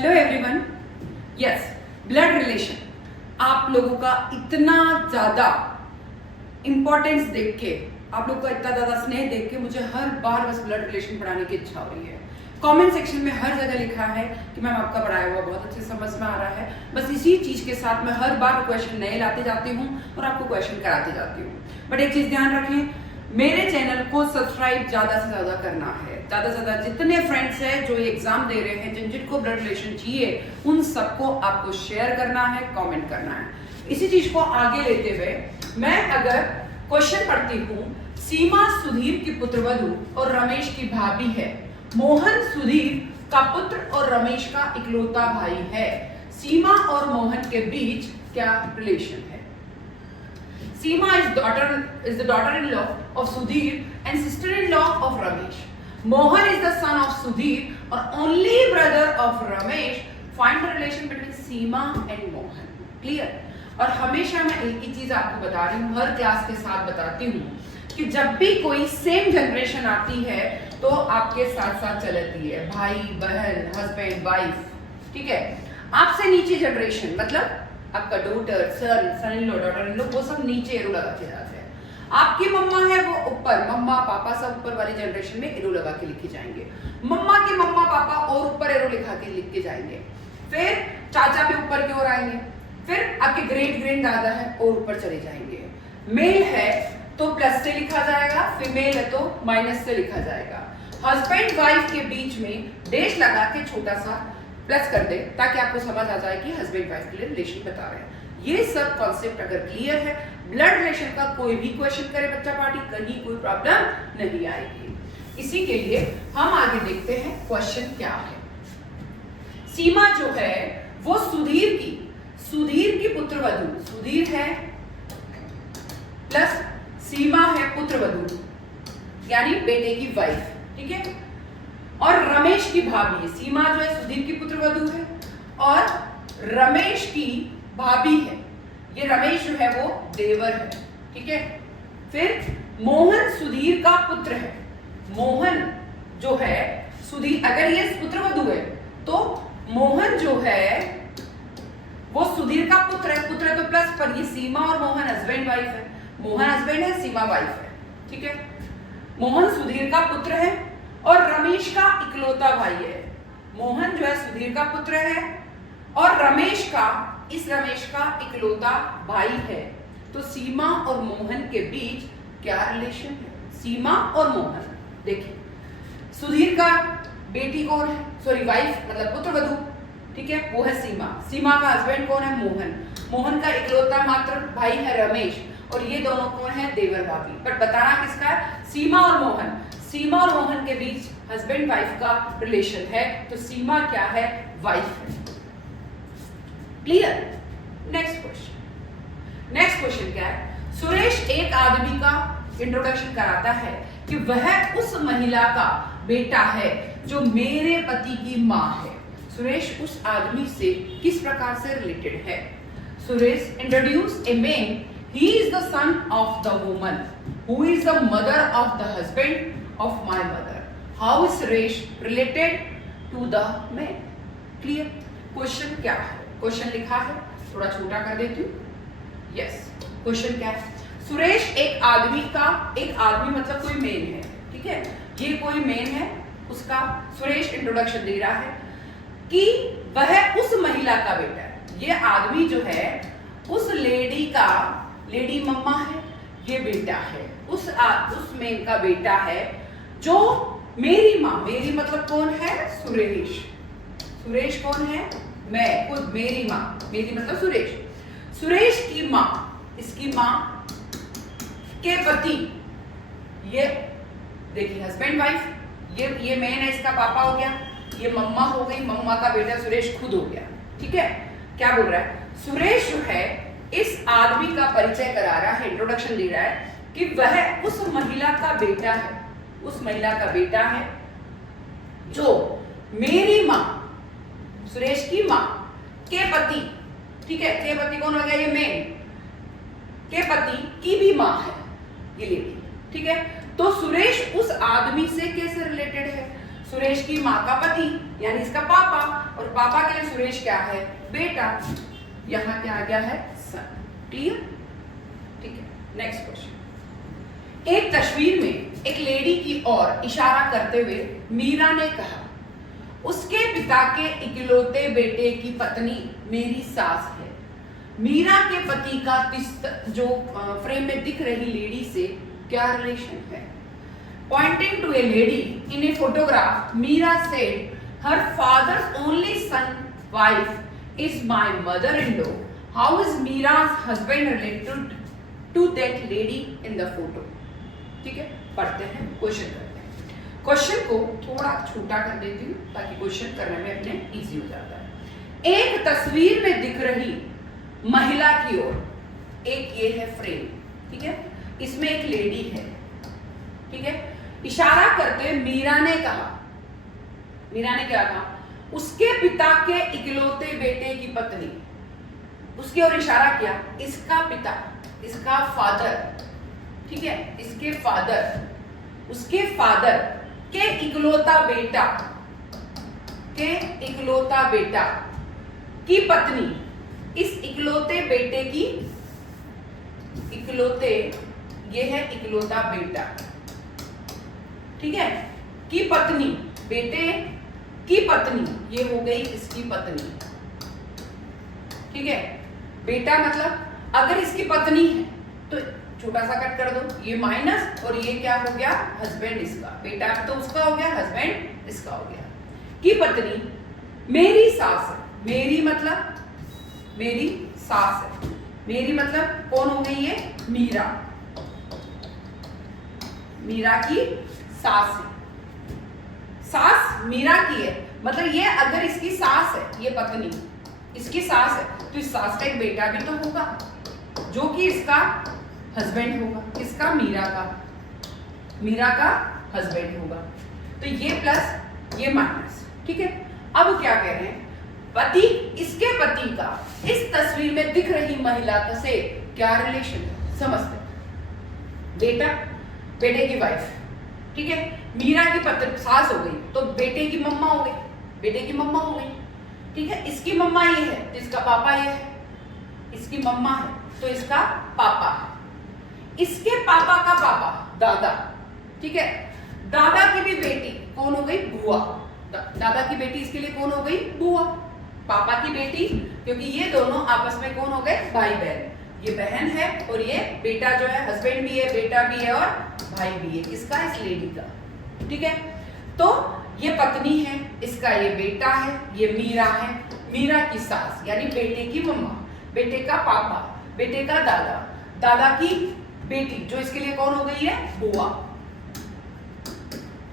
Hello everyone. Yes, blood relation आप लोगों का इतना ज़्यादा इम्पोर्टेंस देख के, आप लोगों का इतना ज़्यादा स्नेह देख के मुझे हर बार बस ब्लड रिलेशन पढ़ाने की इच्छा हो रही है। कमेंट सेक्शन में हर जगह लिखा है कि मैम आपका पढ़ाया हुआ बहुत अच्छे समझ में आ रहा है। बस इसी चीज़ के साथ मैं हर बार क्वेश्चन नए लाते जाती हूँ और आपको क्वेश्चन कराते जाती हूँ। बट एक चीज़ ध्यान रखें, मेरे चैनल को सब्सक्राइब ज़्यादा से ज़्यादा करना है। ज़्यादा से ज़्यादा जितने फ्रेंड्स हैं जो ये एग्जाम दे रहे हैं, जिनको ब्लड रिलेशन चाहिए, उन सबको आपको शेयर करना है, कमेंट करना है। इसी चीज़ को आगे लेते हुए मैं अगर क्वेश्चन पढ़ती हूँ, सीमा सुधीर की पुत्रवधू और रमेश की भाभी है। मोहन सुधीर का पुत्र और रमेश का इकलौता भाई है। सीमा और मोहन के बीच क्या रिलेशन है? Seema is the daughter-in-law of Sudhir and sister-in-law of Ramesh. Mohan is the son of Sudhir or only brother of Ramesh. Find the relation between Seema and Mohan. Clear? और हमेशा मैं एक ही चीज आपको बता रही हूँ, हर क्लास के साथ बताती हूँ कि जब भी कोई सेम जनरेशन आती है तो आपके साथ साथ चलती है, भाई बहन, हस्बैंड वाइफ, ठीक है। आपसे नीचे जनरेशन मतलब आपका daughter, son in law, daughter in law, वो सब नीचे एरो लगा के जाते हैं। आपकी मम्मा है वो ऊपर, मम्मा पापा सब ऊपर वाली जनरेशन में एरो लगा के लिखे जाएंगे। मम्मा के मम्मा पापा और ऊपर एरो लिखा के लिख के जाएंगे। फिर चाचा भी ऊपर की ओर आएंगे। फिर आपके ग्रेट ग्रैंड दादा है और ऊपर चले जाएंगे। मेल है तो प्लस से लिखा जाएगा, फीमेल है तो माइनस से लिखा जाएगा। हस्बैंड वाइफ के बीच में डैश लगा के छोटा सा प्लस कर दे ताकि आपको समझ आ जाए कि हस्बैंड वाइफ के लिए रिलेशन बता रहे हैं। ये सब कॉन्सेप्ट अगर क्लियर है, ब्लड रिलेशन का कोई भी क्वेश्चन करे बच्चा पार्टी, कहीं कोई प्रॉब्लम नहीं आएगी। इसी के लिए हम आगे देखते हैं क्वेश्चन क्या है। सीमा जो है वो सुधीर की पुत्रवधू, सुधीर है प्लस सीमा है पुत्रवधू यानी बेटे की वाइफ, ठीक है। और रमेश की भाभी, सीमा जो है सुधीर की पुत्रवधू है और रमेश की भाभी है। ये रमेश जो है वो देवर है, ठीक है। फिर मोहन सुधीर का पुत्र है। मोहन जो है सुधीर, अगर ये पुत्रवधू है तो मोहन जो है वो सुधीर का पुत्र है। पुत्र है तो प्लस पर, ये सीमा और मोहन हस्बैंड वाइफ है। मोहन हस्बैंड है, सीमा वाइफ है, ठीक है। मोहन सुधीर का पुत्र है और रमेश का इकलौता भाई है। मोहन जो है सुधीर का पुत्र है और रमेश का इकलौता भाई है। तो सीमा और मोहन के बीच क्या रिलेशन है? सीमा और मोहन, देखिए सुधीर का बेटी कौन है, सॉरी वाइफ मतलब पुत्रवधू, ठीक है, वो है सीमा। सीमा का हस्बैंड कौन है? मोहन। मोहन का इकलौता मात्र भाई है रमेश और ये दोनों कौन है? देवर भाभी। बट बताना किसका है? सीमा और मोहन। सीमा और मोहन के बीच हस्बैंड वाइफ का रिलेशन है, तो सीमा क्या है? वाइफ है। क्लियर? नेक्स्ट क्वेश्चन क्या है? सुरेश एक आदमी का इंट्रोडक्शन कराता है कि वह उस महिला का बेटा है जो मेरे पति की माँ है। सुरेश उस आदमी से किस प्रकार से रिलेटेड है? Suresh introduce a man, he is the son of the woman who is the mother of the husband of my mother. How is Suresh related to the man? Clear? Question क्या है? क्वेश्चन लिखा है, थोड़ा छोटा कर देती हूँ। यस, क्वेश्चन क्या है? सुरेश एक आदमी मतलब कोई मेन है, ठीक है। ये कोई मेन है, उसका सुरेश इंट्रोडक्शन दे रहा है कि वह उस महिला का बेटा है। ये आदमी जो है उस लेडी मम्मा है, ये बेटा है, उस मेन का बेटा है जो मेरी माँ, मेरी मतलब कौन है? सुरेश। सुरेश कौन है? मैं खुद, मेरी माँ, मेरी मतलब सुरेश। सुरेश की माँ, इसकी माँ के पति, ये देखिए हस्बैंड वाइफ, ये मेन है, इसका पापा हो गया, ये मम्मा हो गई, मम्मा का बेटा सुरेश खुद हो गया, ठीक है। क्या बोल रहा है? सुरेश जो है इस आदमी का परिचय करा रहा है, इंट्रोडक्शन दे रहा है कि वह उस महिला का बेटा है, उस महिला का बेटा है जो मेरी माँ, सुरेश की माँ के पति, ठीक है, के पति कौन हो गया? ये मेन के पति की भी माँ है ये लेडी, ठीक है। तो सुरेश उस आदमी से कैसे रिलेटेड है? सुरेश की माँ का पति यानी इसका पापा, और पापा के लिए सुरेश क्या है? बेटा। यहाँ क्या आ गया है? सन। क्लियर? ठीक है, नेक्स्ट क्वेश्चन। एक तस्वीर में एक लेडी की ओर इशारा करते हुए मीरा ने कहा, उसके पिता के इकलौते बेटे की पत्नी मेरी सास है। मीरा के पति का जो फ्रेम में दिख रही लेडी से क्या रिलेशन है? Pointing to a lady in a photograph, Meera said, her father's only son wife is my mother-in-law. How is Meera's husband related to that lady in the photo? ठीक है, पढ़ते हैं, क्वेश्चन करते हैं। Question को थोड़ा छोटा कर देती हूँ ताकि क्वेश्चन करने में अपने इजी हो जाता है। एक तस्वीर में दिख रही महिला की ओर, एक ये है फ्रेम, ठीक है, इसमें एक लेडी है, ठीक है, इशारा करते मीरा ने कहा, मीरा ने क्या कहा? उसके पिता के इकलौते बेटे की पत्नी, उसकी ओर इशारा किया, इसका पिता, इसका फादर, ठीक है, इसके फादर, उसके फादर के इकलौता बेटा, के इकलौता बेटा की पत्नी, इस इकलौते बेटे की, इकलौते, ये है इकलौता बेटा, ठीक है, की पत्नी, बेटे की पत्नी, ये हो गई इसकी पत्नी, ठीक है। बेटा मतलब अगर इसकी पत्नी है तो छोटा सा कट कर दो, ये माइनस, और ये क्या हो गया? हस्बैंड इसका, बेटा तो उसका हो गया, हस्बैंड इसका हो गया। की पत्नी मेरी सास है, मेरी मतलब मेरी सास है, मेरी मतलब कौन हो गई? ये मीरा, मीरा की सास है, सास मीरा की है, मतलब ये अगर इसकी सास है, ये पत्नी इसकी सास है, तो इस सास का एक बेटा भी तो होगा जो कि इसका हस्बैंड होगा, इसका मीरा का हस्बैंड होगा। तो ये प्लस ये माइनस, ठीक है। अब क्या कह रहे हैं? पति, इसके पति का इस तस्वीर में दिख रही महिला से क्या रिलेशन है? समझते हैं। बेटा, बेटे की वाइफ, ठीक है, मीरा की पत्नी सास हो गई तो बेटे की मम्मा हो गई, बेटे की मम्मा हो गई, ठीक है। इसकी मम्मा ये है तो इसका पापा ये है, इसकी मम्मा है तो इसका पापा है, इसके पापा का पापा दादा, ठीक है। दादा की भी बेटी कौन हो गई? बुआ। दादा की बेटी इसके लिए कौन हो गई? बुआ। पापा की बेटी, क्योंकि ये दोनों आपस में कौन हो गए? भाई बहन। ये बहन है और ये बेटा जो है, हस्बैंड भी है, बेटा भी है और भाई भी है, किसका? इस लेडी का, ठीक है। तो ये पत्नी है, इसका ये बेटा है, ये मीरा है, मीरा की सास यानी बेटे की मम्मा, बेटे का पापा, बेटे का दादा, दादा की बेटी जो इसके लिए कौन हो गई है? बुआ,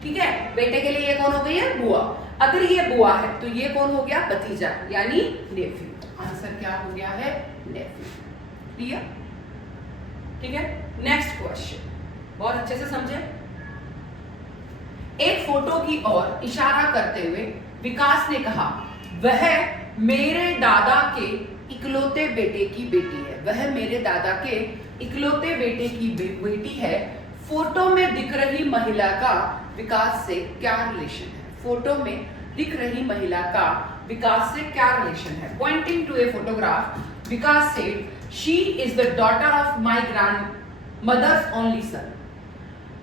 ठीक है। बेटे के लिए ये कौन हो गई है? बुआ। अगर ये बुआ है तो ये कौन हो गया? भतीजा यानी नेफ्यू। आंसर क्या हो गया है? नेफ्यू। क्लियर? ठीक है। नेक्स्ट क्वेश्चन, बहुत अच्छे से समझे। एक फोटो की ओर इशारा करते हुए विकास ने कहा, वह मेरे दादा के इकलौते बेटे की बेटी है। वह मेरे दादा के इकलौते बेटे की बेटी है। फोटो में दिख रही महिला का विकास से क्या रिलेशन है? फोटो में दिख रही महिला का विकास से क्या रिलेशन है? Pointing to a photograph, Vikas said, she is the daughter of my grandmother's only son.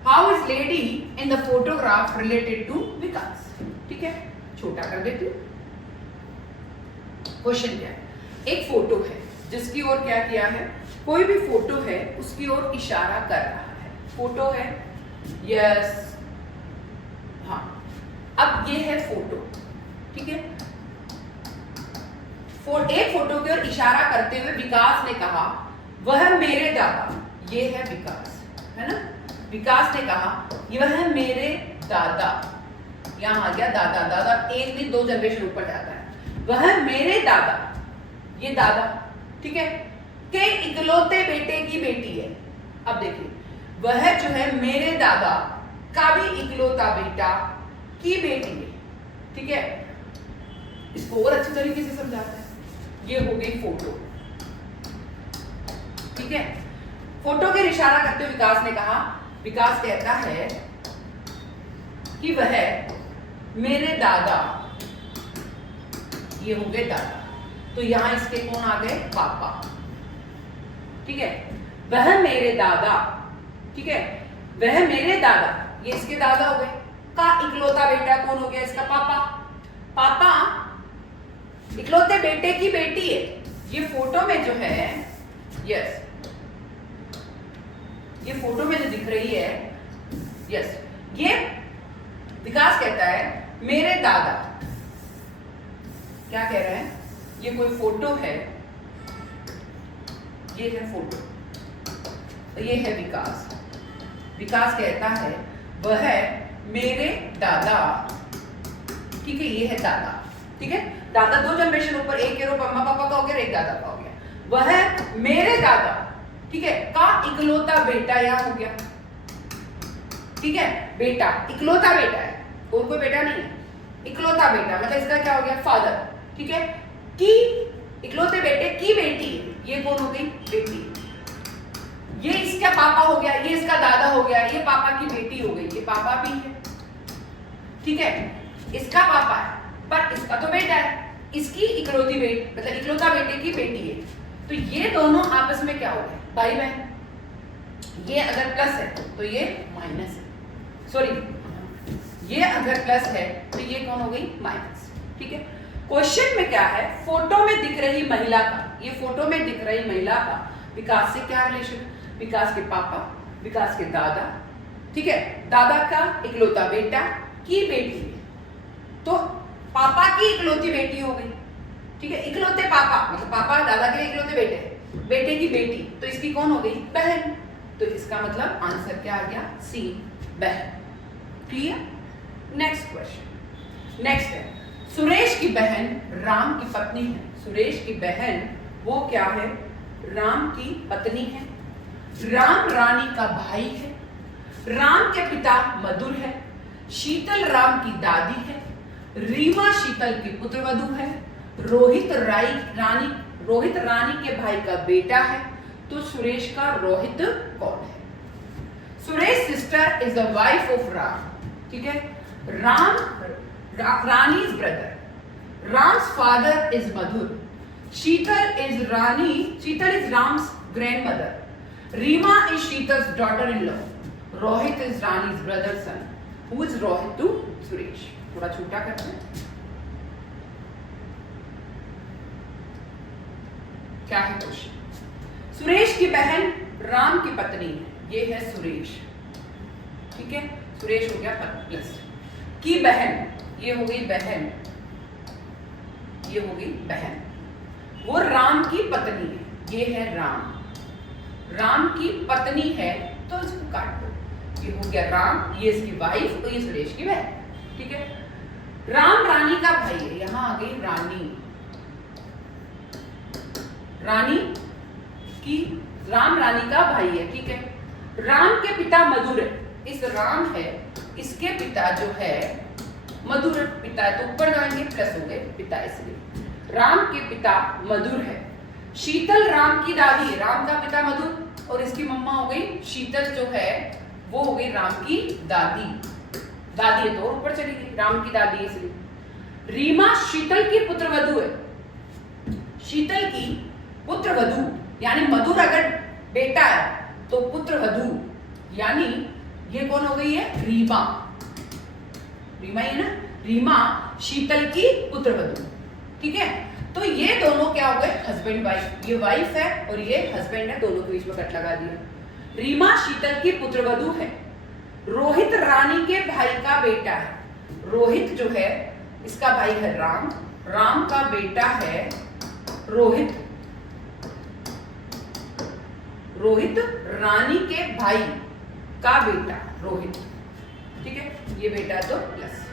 How is lady in the photograph related to Vikas? ठीक है, छोटा कर देती हूँ। क्वेश्चन क्या है? एक फोटो है जिसकी ओर क्या किया है? कोई भी फोटो है उसकी ओर इशारा कर रहा है। फोटो है, यस, हाँ। अब ये है फोटो, ठीक है। एक फोटो की ओर इशारा करते हुए विकास ने कहा, वह मेरे दादा, ये है विकास, है ना। विकास ने कहा, वह मेरे दादा, यहां आ गया दादा, दादा एक नहीं दो जनरेशन ऊपर जाता है। वह मेरे दादा, ये दादा, ठीक है, के इकलौते बेटे की बेटी है। अब देखिए, वह जो है मेरे दादा का भी इकलौता बेटा की बेटी है, ठीक है। इसको और अच्छी तरीके से समझाते हैं। ये हो गई फोटो, ठीक है। फोटो के इशारा करते हुए विकास ने कहा, विकास कहता है कि वह मेरे दादा, ये हो गए दादा, तो यहां इसके कौन आ गए? पापा। ठीक है, वह मेरे दादा, ठीक है, वह मेरे दादा, ये इसके दादा हो गए। का इकलौता बेटा कौन हो गया? इसका पापा। पापा इकलौते बेटे की बेटी है। ये फोटो में जो है, यस, ये फोटो में जो दिख रही है, यस, ये विकास कहता है मेरे दादा। क्या कह रहे हैं? ये कोई फोटो है, ये है फोटो, ये है विकास। विकास कहता है वह मेरे दादा, ठीक है, ये है दादा, ठीक है। दादा दो जनरेशन ऊपर, एक के रूप मम्मा पापा का हो गया, एक दादा का हो गया। वह मेरे दादा, ठीक है, का इकलौता बेटा यहां हो गया, ठीक है, बेटा, इकलौता बेटा है, और कोई बेटा नहीं है, इकलौता बेटा, मतलब इसका क्या हो गया? फादर, ठीक है। की इकलौते बेटे की बेटी, ये कौन हो गई? बेटी। ये इसका पापा हो गया, ये इसका दादा हो गया, ये पापा की बेटी हो गई, ये पापा भी है, ठीक है, इसका पापा है, पर इसका तो बेटा है, इसकी इकलौती बेटी, मतलब इकलौता बेटे की बेटी है। तो ये दोनों आपस में क्या हो गए? भाई बहन। ये अगर प्लस है तो ये माइनस है, सॉरी, ये अगर प्लस है तो ये कौन हो गई? माइनस, ठीक है। क्वेश्चन में क्या है? फोटो में दिख रही महिला का, ये फोटो में दिख रही महिला का विकास से क्या रिलेशन? विकास के पापा, विकास के दादा, ठीक है, दादा का इकलौता बेटा की बेटी है, तो पापा की इकलौती बेटी हो गई, ठीक है, इकलौते पापा, मतलब पापा दादा के इकलौते बेटे, बेटे की बेटी, तो इसकी कौन हो गई? बहन। तो इसका मतलब आंसर क्या आ गया? सी, बहन। क्लियर? नेक्स्ट क्वेश्चन, नेक्स्ट है, सुरेश की बहन राम की पत्नी है। सुरेश की बहन वो क्या है? राम की पत्नी है। राम रानी का भाई है। राम के पिता मधुर है। शीतल राम की दादी है। रीमा शीतल की पुत्रवधू है। रोहित रानी के भाई का बेटा है। तो सुरेश का रोहित कौन है? Suresh sister is the wife of Ram, ठीक है। Rani's brother. Ram's father is Madhur. Sheetal is Ram's grandmother. Reema is Sheetal's daughter-in-law. Rohit is Rani's brother's son. Who is Rohit to Suresh? थोड़ा छोटा करते हैं। क्या है क्वेश्चन? सुरेश की बहन राम की पत्नी है, ये है सुरेश, ठीक है। सुरेश हो गया प्लस की बहन, ये हो गई बहन, ये हो गई बहन, वो राम की पत्नी है, ये है राम की पत्नी है, तो इसको काट दो, ये हो गया राम, ये इसकी वाइफ, तो ये सुरेश की बहन, ठीक है। राम रानी का भाई है, यहां आ गई राम रानी का भाई है, ठीक है। राम के पिता मधुर है, इस राम है, इसके पिता जो है मधुर, पिता है तो ऊपर जाएंगे, प्लस हो गए पिता, इसलिए राम के पिता मधुर है। शीतल राम की दादी है, राम का पिता मधुर और इसकी मम्मा हो गई शीतल, जो है वो हो गई राम की दादी है तो ऊपर चली गई, राम की दादी है इसलिए। रीमा शीतल की पुत्रवधू है, शीतल की पुत्रवधू, यानी मधुर अगर बेटा है तो पुत्रवधू, यानी ये कौन हो गई है? रीमा ही है ना, रीमा शीतल की पुत्रवधू, ठीक है। तो ये दोनों क्या हो गए? हस्बैंड वाइफ, ये वाइफ है और ये हस्बैंड है, दोनों के बीच में कट लगा दिया। रीमा शीतल की पुत्रवधू है। रोहित रानी के भाई का बेटा है, रोहित जो है इसका भाई है राम का बेटा है रोहित रानी के भाई का बेटा रोहित, ठीक है, ये बेटा तो प्लस,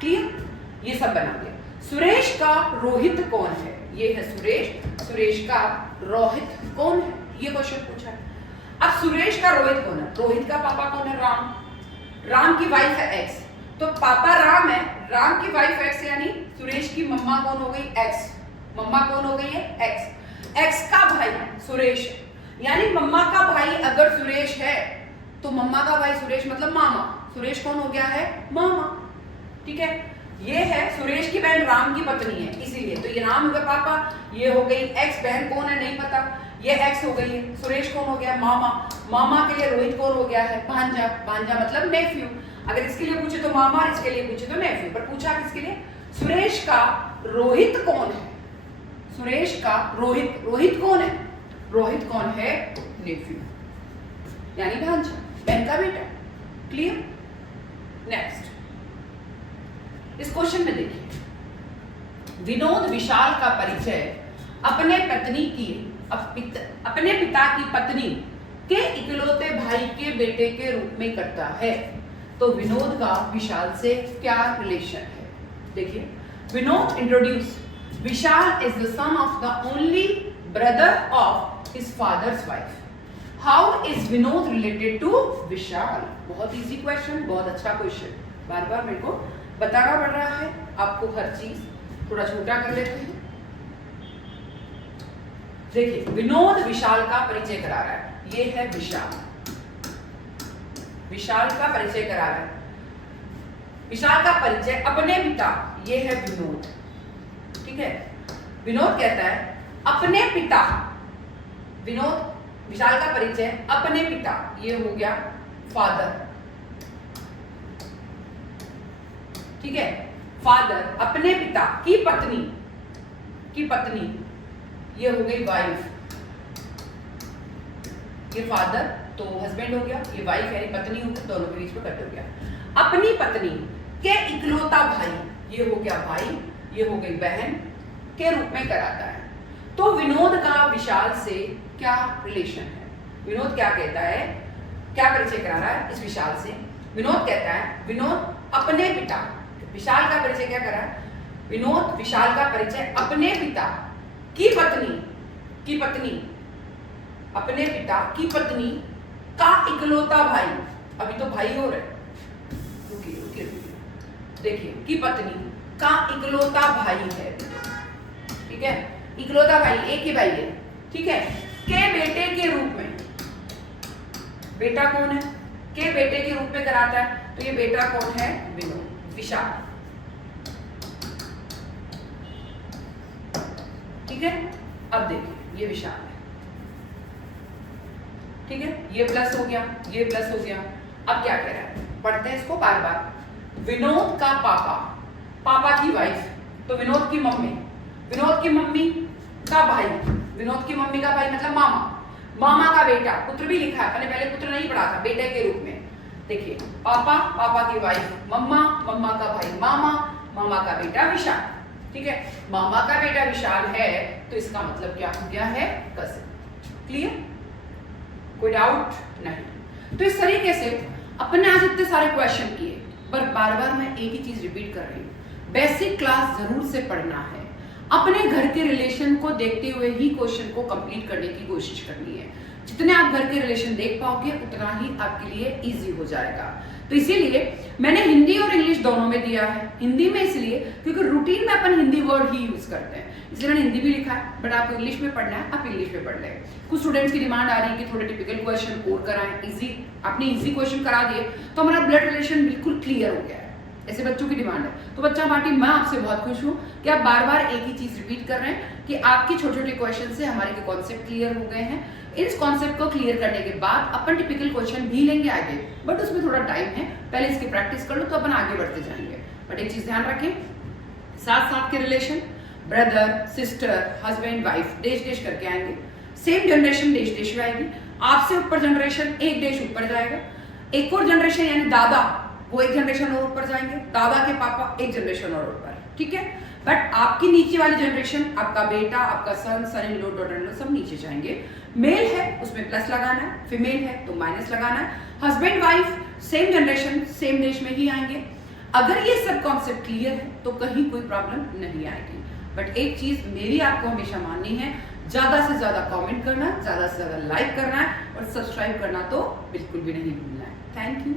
क्लियर? ये सब बना दिया। सुरेश का रोहित कौन है? ये है सुरेश का रोहित कौन है? ये क्वेश्चन पूछा है। अब सुरेश का रोहित कौन है? रोहित का पापा कौन है? राम की वाइफ है एक्स, तो पापा राम है, राम की वाइफ एक्स, यानी सुरेश की मम्मा कौन हो गई? एक्स, मम्मा कौन हो गई है? एक्स का भाई सुरेश, यानी मम्मा का भाई अगर सुरेश है तो मम्मा का भाई सुरेश मतलब मामा, सुरेश कौन हो गया है? मामा, ठीक है। ये है सुरेश की बहन राम की पत्नी है, इसीलिए तो ये राम होगा पापा, ये हो गई एक्स, बहन कौन है नहीं पता, ये एक्स हो गई है, सुरेश कौन हो गया मामा, मामा के लिए रोहित कौन हो गया है भांजा, भांजा मतलब नेफ्यू। अगर इसके लिए पूछे तो मामा और इसके लिए पूछे तो नेफ्यू, पर पूछा किसके लिए, सुरेश का रोहित कौन है, सुरेश का रोहित, रोहित कौन है, रोहित कौन है नेफ्यू यानी भांजा, बहन का बेटा। क्लियर। नेक्स्ट इस क्वेश्चन में देखिए, विनोद विशाल का परिचय अपने पत्नी की अपने पिता की पत्नी के इकलौते भाई के बेटे के रूप में करता है, तो विनोद का विशाल से क्या रिलेशन है। देखिए, Vinod introduce Vishal is the son of the only brother of his father's wife. How is Vinod related to Vishal. बहुत इजी क्वेश्चन, बहुत अच्छा क्वेश्चन, बार बार मेरे को बताना पड़ रहा है आपको, हर चीज थोड़ा छोटा कर लेते हैं। देखिए, विनोद विशाल का परिचय करा रहा है, ये है विशाल, विशाल का परिचय करा रहा है, विशाल का परिचय अपने पिता, ये है विनोद, ठीक है। विनोद कहता है अपने पिता, विनोद विशाल का परिचय अपने पिता, ये हो गया फादर, ठीक है, फादर अपने पिता की पत्नी, ये हो गई वाइफ, ये फादर तो हस्बैंड हो गया, ये वाइफ यानी पत्नी हो गई, दोनों के बीच में कट हो गया। अपनी पत्नी के इकलौता भाई, ये हो गया भाई, ये हो गई बहन के रूप में कराता है। तो विनोद का विशाल से क्या रिलेशन है, विनोद क्या कहता है, क्या परिचय करा रहा है इस विशाल से। विनोद कहता है विनोद अपने पिता, विशाल का परिचय क्या करा है, विनोद विशाल का परिचय अपने पिता की पत्नी, अपने पिता की पत्नी का इकलौता भाई, अभी तो भाई हो रहे, रुकिए, देखिए, की पत्नी का इकलौता भाई है, ठीक है, इकलौता भाई, एक ही भाई है, ठीक है, के बेटे के रूप में, बेटा कौन है, के बेटे के रूप में कराता है, तो ये बेटा कौन है, विनोद, विशाल, ठीक है। अब देखिए, ये विशाल है, ठीक है, ये प्लस हो गया, ये प्लस हो गया। अब क्या कह रहा है, पढ़ते हैं इसको बार बार। विनोद का पापा, पापा की वाइफ, तो विनोद की मम्मी, विनोद की मम्मी का भाई, विनोद की मम्मी का भाई मतलब मामा, मामा का बेटा, पुत्र भी लिखा है, मैंने पहले पुत्र नहीं पढ़ा था, बेटे के रूप में। देखिए, पापा, पापा की वाइफ मम्मा, मम्मा का भाई मामा, मामा का बेटा विशाल, ठीक है। मामा का बेटा विशाल है, तो इसका मतलब क्या हो गया है, कजिन। क्लियर, कोई डाउट नहीं। तो इस तरीके से अपने आज इतने सारे क्वेश्चन किए, पर बार बार मैं एक ही चीज रिपीट कर रही हूँ, बेसिक क्लास जरूर से पढ़ना है, अपने घर के रिलेशन को देखते हुए ही क्वेश्चन को कंप्लीट करने की कोशिश करनी है। जितने आप घर के रिलेशन देख पाओगे उतना ही आपके लिए इजी हो जाएगा। तो इसीलिए मैंने हिंदी और इंग्लिश दोनों में दिया है। हिंदी में इसलिए क्योंकि रूटीन में अपन हिंदी वर्ड ही यूज करते हैं, इसलिए मैंने हिंदी भी लिखा है, बट आपको इंग्लिश में पढ़ना है, आप इंग्लिश में पढ़ लें। कुछ स्टूडेंट्स की डिमांड आ रही है कि थोड़े टिपिकल क्वेश्चन और कराएं, इजी, आपने इजी क्वेश्चन करा दिए तो हमारा ब्लड रिलेशन बिल्कुल क्लियर हो गया है, ऐसे बच्चों की डिमांड है। तो बच्चा पार्टी, मैं आपसे बहुत खुश हूँ कि आप बार बार एक ही चीज रिपीट कर रहे हैं कि आपके छोटे छोटे क्वेश्चन से हमारे के कॉन्सेप्ट क्लियर हो गए हैं। इस कॉन्सेप्ट को क्लियर करने के बाद अपन टिपिकल क्वेश्चन भी लेंगे आगे, बट उसमें थोड़ा टाइम है, पहले इसकी प्रैक्टिस कर लो तो अपन आगे बढ़ते जाएंगे। बट एक चीज ध्यान रखें, साथ साथ के relation, brother, sister, husband, wife, देश देश करके आएंगे, सेम जनरेशन देश देश में आएगी, आपसे ऊपर जनरेशन एक देश ऊपर जाएगा, एक और जनरेशन यानी दादा, वो एक जनरेशन और ऊपर जाएंगे, दादा के पापा एक जनरेशन और ऊपर, ठीक है। बट आपकी नीचे वाली जनरेशन, आपका बेटा, आपका son, son in law, daughter in law, सब नीचे जाएंगे। मेल है उसमें प्लस लगाना है, फीमेल है तो माइनस लगाना है। Husband wife same generation same देश में ही आएंगे। अगर ये सब कॉन्सेप्ट क्लियर है तो कहीं कोई प्रॉब्लम नहीं आएगी। बट एक चीज मेरी आपको हमेशा माननी है, ज्यादा से ज्यादा कमेंट करना, ज्यादा से ज्यादा लाइक करना है और सब्सक्राइब करना तो बिल्कुल भी नहीं भूलना है। Thank you.